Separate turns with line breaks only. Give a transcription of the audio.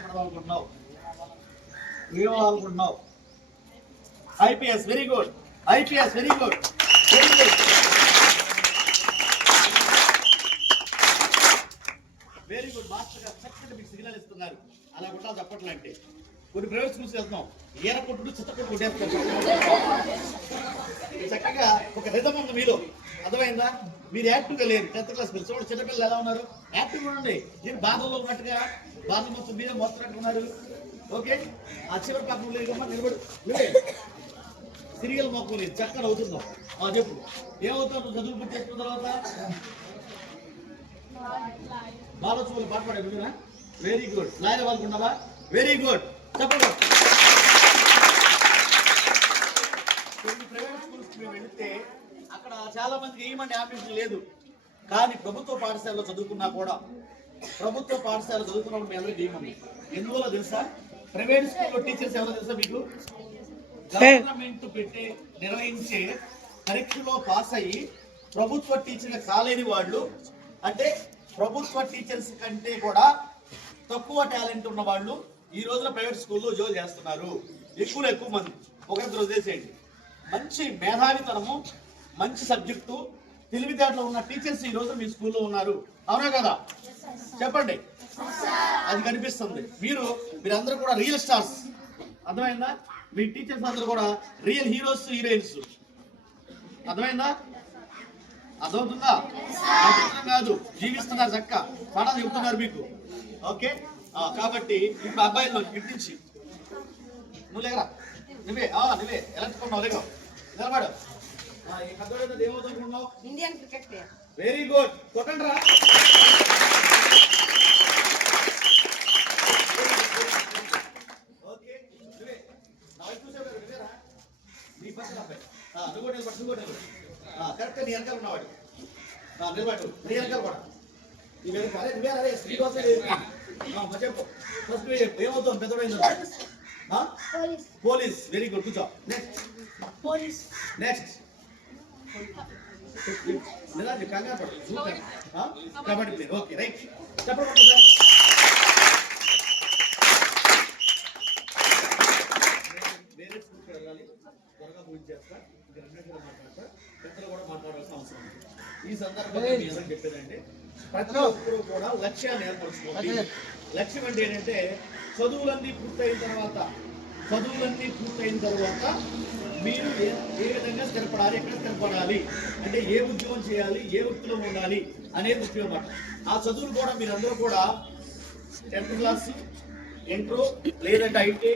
అనుకుంటున్నావు ఏమనుకుంటున్నావు? IPS very good. IPS very good. Very good. Very good. Master గారు చక్కటి మీకు సిగ్నల్ ఇస్తున్నారు. అలా కూడా చెప్పట్లు అంటే. కొన్ని ప్రైవేట్ స్కూల్స్ వెళ్తున్నాం. ఈర కొట్టుడు చిత్త కొట్టు చక్కగా ఒక రిధం ఉంది మీలో. అర్థమైందా? మీరు యాక్టివ్గా లేరు. టెన్త్ క్లాస్ మీరు. చూడండి చిన్నపిల్లలు ఎలా ఉన్నారు? యాక్టివ్గా ఉండండి. నేను బాధలో ఉన్నట్టుగా? బాధలు మొత్తం మీరే మోస్తున్నట్టున్నారు. ఓకే? ఆ చివరి పక్కన లేదమ్మా నిలబడు. నువ్వే. తిరిగి మొక్కలు చక్కగా అవుతున్నాం ఆ చెప్పు. ఏమవుతావు చదువు పూర్తి చేసుకున్న తర్వాత? బాలోత్సవాలు పాట పాడే వెరీ గుడ్ లాయర్ వాళ్ళకున్నావా వెరీ గుడ్ చెప్పండి. కొన్ని ప్రైవేట్ స్కూల్స్ మేము వెళితే అక్కడ చాలా మందికి ఏమంటే ఆంబిషన్ లేదు. కానీ ప్రభుత్వ పాఠశాలలో చదువుకున్నా కూడా ప్రభుత్వ పాఠశాల చదువుకున్నప్పుడు మీ అందరికీ ఏమని ఎందువల్ల తెలుసా? ప్రైవేట్ స్కూల్లో టీచర్స్ ఎవరో తెలుసా మీకు? గవర్నమెంట్ పెట్టి నిర్వహించే పరీక్షలో పాస్ అయ్యి ప్రభుత్వ టీచర్ కాలేని వాళ్ళు అంటే ప్రభుత్వ టీచర్స్ కంటే కూడా తక్కువ టాలెంట్ ఉన్న వాళ్ళు ఈ రోజున ప్రైవేట్ స్కూల్లో ఉద్యోగం చేస్తున్నారు. ఎక్కువ ఎక్కువ మంది. ఒకరిద్దరు వదిలేసేయండి. మంచి మేధావితనము మంచి సబ్జెక్టు తెలివితేటలు ఉన్న టీచర్స్ ఈ రోజు మీ స్కూల్లో ఉన్నారు. అవునా కదా? చెప్పండి. అది కనిపిస్తుంది. మీరు మీరందరూ కూడా రియల్ స్టార్స్ అర్థమైందా? మీ టీచర్స్ అందరూ కూడా రియల్ హీరోస్ హీరోయిన్స్ అర్థమైందా? అర్థమవుతుందా? కాదు జీవిస్తున్నారు చక్క. పాఠాలు చెబుతున్నారు మీకు. ఓకే? కాబట్టి ఇప్పుడు అబ్బాయిలో ఇంటించి నువ్వు లేకరా నువ్వే ఆ, నువ్వే. లేక నిలబడు. ఏమవుతున్నావు
ఇండియన్ క్రికెట్
వెరీ గుడ్ కొట్టండి రా ఓకే నువ్వే నా వైపు చూసావు కదా నువ్వేరా నీ పక్కన అబ్బాయి ఆ, నువ్వు నిలబడు నువ్వు నిలబడు. కరెక్ట్ నీ వెనకాల ఉన్నవాడు నిలబడు నీ వెనకాల కూడా. నీ వెనక అరే నువ్వే అరే స్త్రీ కోసం చెప్పు. ఫస్ట్ నువ్వే చెప్పు. ఏమవుతావు పెద్దోడైందో? పోలీస్. వెరీ గుడ్ కూర్చో నెక్స్ట్
పోలీస్.
నెక్స్ట్ కంగారు పడు? కబడ్డీ. ఓకే రైట్ చెప్పండి సార్ త్వరగా చేస్తా. మాట్లాడతా. పెద్దలు కూడా మాట్లాడాల్సిన అవసరం ఉంది. ఈ సందర్భంగా చెప్పేదంటే ప్రతి ఒక్కరు కూడా లక్ష్యాన్ని లక్ష్యం అంటే ఏంటంటే చదువులన్నీ పూర్తయిన తర్వాత చదువులన్నీ పూర్తయిన తర్వాత మీరు ఏ ఏ విధంగా స్థిరపడాలి ఎక్కడ స్థిరపడాలి అంటే ఏ ఉద్యోగం చేయాలి ఏ వృత్తిలో ఉండాలి అనేది ముఖ్యం అన్నమాట ఆ చదువులు కూడా మీరందరూ కూడా టెన్త్ క్లాస్ ఇంట్రో లేదంటే ఐటీ